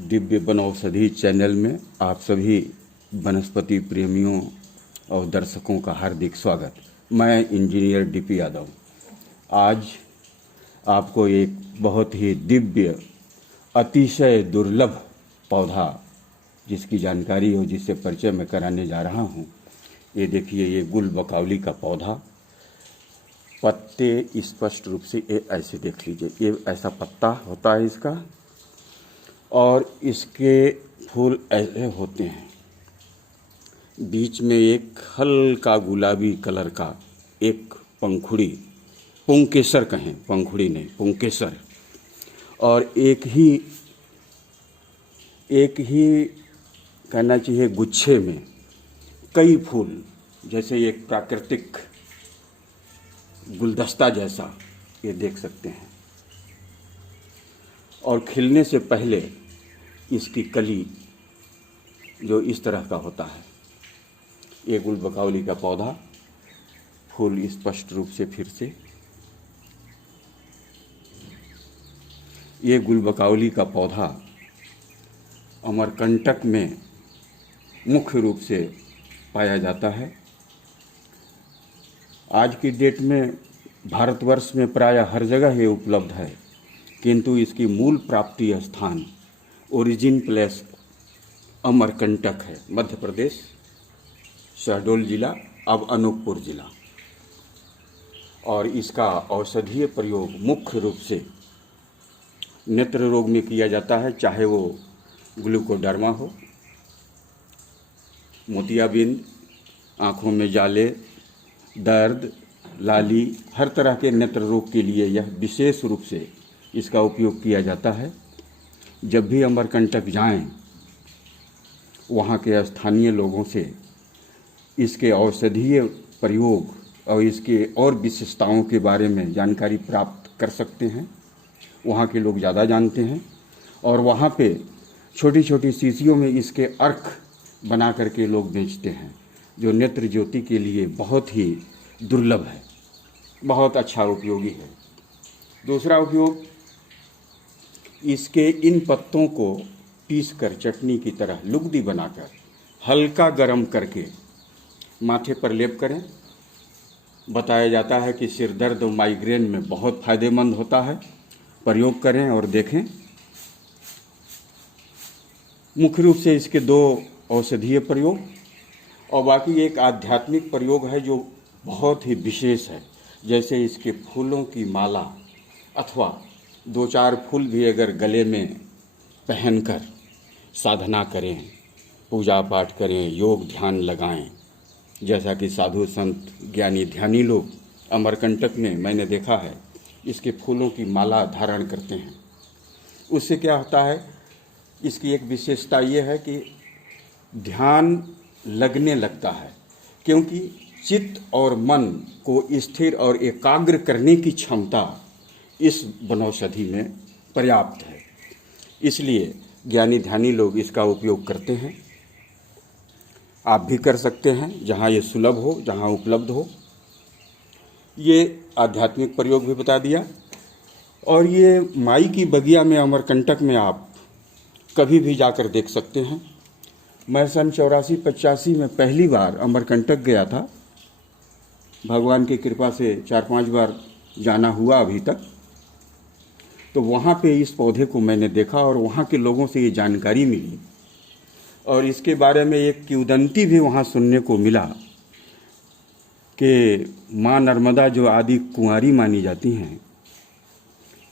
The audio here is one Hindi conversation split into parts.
दिव्य वनौषधि चैनल में आप सभी वनस्पति प्रेमियों और दर्शकों का हार्दिक स्वागत। मैं इंजीनियर डीपी यादव आज आपको एक बहुत ही दिव्य अतिशय दुर्लभ पौधा जिसकी जानकारी हो जिससे परिचय मैं कराने जा रहा हूँ। ये देखिए, ये गुलबकौली का पौधा, पत्ते स्पष्ट रूप से ये ऐसे देख लीजिए, ये ऐसा पत्ता होता है इसका और इसके फूल ऐसे होते हैं। बीच में एक हल्का गुलाबी कलर का एक पंखुड़ी, पुंकेसर कहें, पंखुड़ी नहीं पुंकेसर, और एक ही कहना चाहिए गुच्छे में कई फूल, जैसे एक प्राकृतिक गुलदस्ता जैसा ये देख सकते हैं। और खिलने से पहले इसकी कली जो इस तरह का होता है। ये गुलबकौली का पौधा, फूल स्पष्ट रूप से फिर से, ये गुलबकौली का पौधा अमरकंटक में मुख्य रूप से पाया जाता है। आज की डेट में भारतवर्ष में प्रायः हर जगह ये उपलब्ध है, किंतु इसकी मूल प्राप्ति स्थान, ओरिजिन प्लेस अमरकंटक है, मध्य प्रदेश, शहडोल जिला, अब अनूपपुर जिला। और इसका औषधीय प्रयोग मुख्य रूप से नेत्र रोग में किया जाता है, चाहे वो ग्लूकोडर्मा हो, मोतियाबिंद, आँखों में जाले, दर्द, लाली, हर तरह के नेत्र रोग के लिए यह विशेष रूप से इसका उपयोग किया जाता है। जब भी अमरकंटक जाएं, वहाँ के स्थानीय लोगों से इसके औषधीय प्रयोग और इसके और विशेषताओं के बारे में जानकारी प्राप्त कर सकते हैं। वहाँ के लोग ज़्यादा जानते हैं और वहाँ पे छोटी छोटी शीशियों में इसके अर्क बना करके लोग बेचते हैं, जो नेत्र ज्योति के लिए बहुत ही दुर्लभ है, बहुत अच्छा उपयोगी है। दूसरा उपयोग, इसके इन पत्तों को पीसकर चटनी की तरह लुगदी बनाकर हल्का गरम करके माथे पर लेप करें। बताया जाता है कि सिर दर्द और माइग्रेन में बहुत फायदेमंद होता है। प्रयोग करें और देखें। मुख्य रूप से इसके दो औषधीय प्रयोग और बाकी एक आध्यात्मिक प्रयोग है जो बहुत ही विशेष है। जैसे इसके फूलों की माला अथवा दो चार फूल भी अगर गले में पहनकर साधना करें, पूजा पाठ करें, योग ध्यान लगाएं, जैसा कि साधु संत ज्ञानी ध्यानी लोग अमरकंटक में मैंने देखा है इसके फूलों की माला धारण करते हैं। उससे क्या होता है, इसकी एक विशेषता ये है कि ध्यान लगने लगता है, क्योंकि चित्त और मन को स्थिर और एकाग्र करने की क्षमता इस वनौषधि में पर्याप्त है। इसलिए ज्ञानी ध्यानी लोग इसका उपयोग करते हैं। आप भी कर सकते हैं जहाँ ये सुलभ हो, जहाँ उपलब्ध हो। ये आध्यात्मिक प्रयोग भी बता दिया। और ये माई की बगिया में अमरकंटक में आप कभी भी जाकर देख सकते हैं। मैं सन 84-85 में पहली बार अमरकंटक गया था। भगवान की कृपा से 4-5 बार जाना हुआ अभी तक। तो वहाँ पे इस पौधे को मैंने देखा और वहाँ के लोगों से ये जानकारी मिली और इसके बारे में एक किंवदंती भी वहाँ सुनने को मिला कि माँ नर्मदा जो आदि कुंवारी मानी जाती हैं,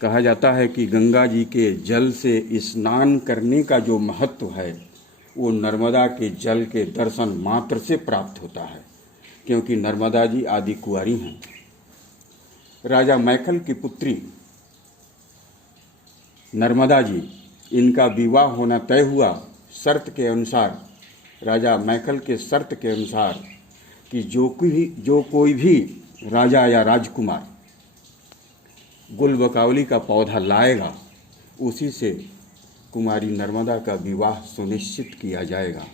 कहा जाता है कि गंगा जी के जल से स्नान करने का जो महत्व है वो नर्मदा के जल के दर्शन मात्र से प्राप्त होता है, क्योंकि नर्मदा जी आदि कुंवारी हैं। राजा मैखल की पुत्री नर्मदा जी, इनका विवाह होना तय हुआ शर्त के अनुसार, राजा मैखल के शर्त के अनुसार कि जो कोई भी राजा या राजकुमार गुलबकौली का पौधा लाएगा उसी से कुमारी नर्मदा का विवाह सुनिश्चित किया जाएगा।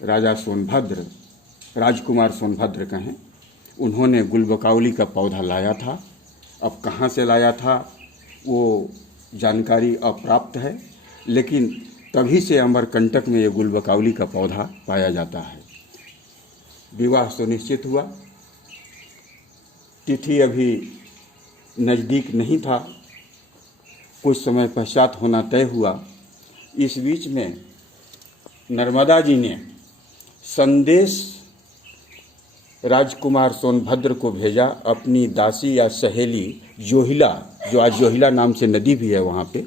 राजा सोनभद्र, राजकुमार सोनभद्र कहें, उन्होंने गुलबकौली का पौधा लाया था। अब कहाँ से लाया था वो जानकारी अप्राप्त है, लेकिन तभी से अमरकंटक में ये गुलबकावली का पौधा पाया जाता है। विवाह सुनिश्चित हुआ, तिथि अभी नज़दीक नहीं था, कुछ समय पश्चात होना तय हुआ। इस बीच में नर्मदा जी ने संदेश राजकुमार सोनभद्र को भेजा, अपनी दासी या सहेली जोहिला, जो आज जोहिला नाम से नदी भी है वहाँ पे।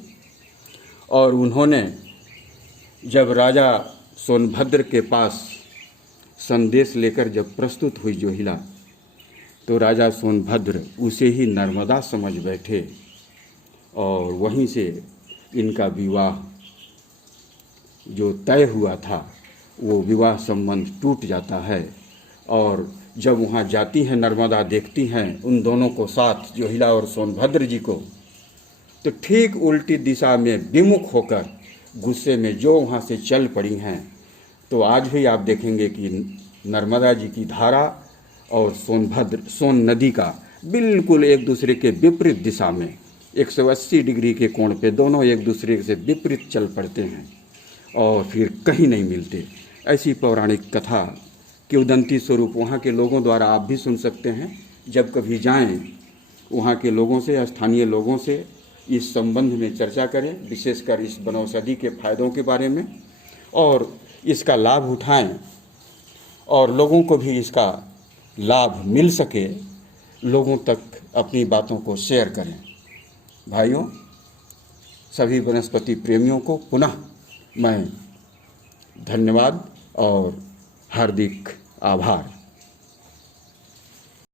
और उन्होंने जब राजा सोनभद्र के पास संदेश लेकर जब प्रस्तुत हुई जोहिला, तो राजा सोनभद्र उसे ही नर्मदा समझ बैठे और वहीं से इनका विवाह जो तय हुआ था वो विवाह संबंध टूट जाता है। और जब वहाँ जाती हैं नर्मदा, देखती हैं उन दोनों को साथ, जोहिला और सोनभद्र जी को, तो ठीक उल्टी दिशा में विमुख होकर गुस्से में जो वहाँ से चल पड़ी हैं। तो आज भी आप देखेंगे कि नर्मदा जी की धारा और सोन नदी का बिल्कुल एक दूसरे के विपरीत दिशा में 180 डिग्री के कोण पे दोनों एक दूसरे से विपरीत चल पड़ते हैं और फिर कहीं नहीं मिलते। ऐसी पौराणिक कथा किंवदंती स्वरूप वहाँ के लोगों द्वारा आप भी सुन सकते हैं। जब कभी जाएं, वहाँ के लोगों से, स्थानीय लोगों से इस संबंध में चर्चा करें, विशेषकर इस वनौषधि के फायदों के बारे में, और इसका लाभ उठाएं और लोगों को भी इसका लाभ मिल सके, लोगों तक अपनी बातों को शेयर करें। भाइयों, सभी वनस्पति प्रेमियों को पुनः मैं धन्यवाद और हार्दिक आभार।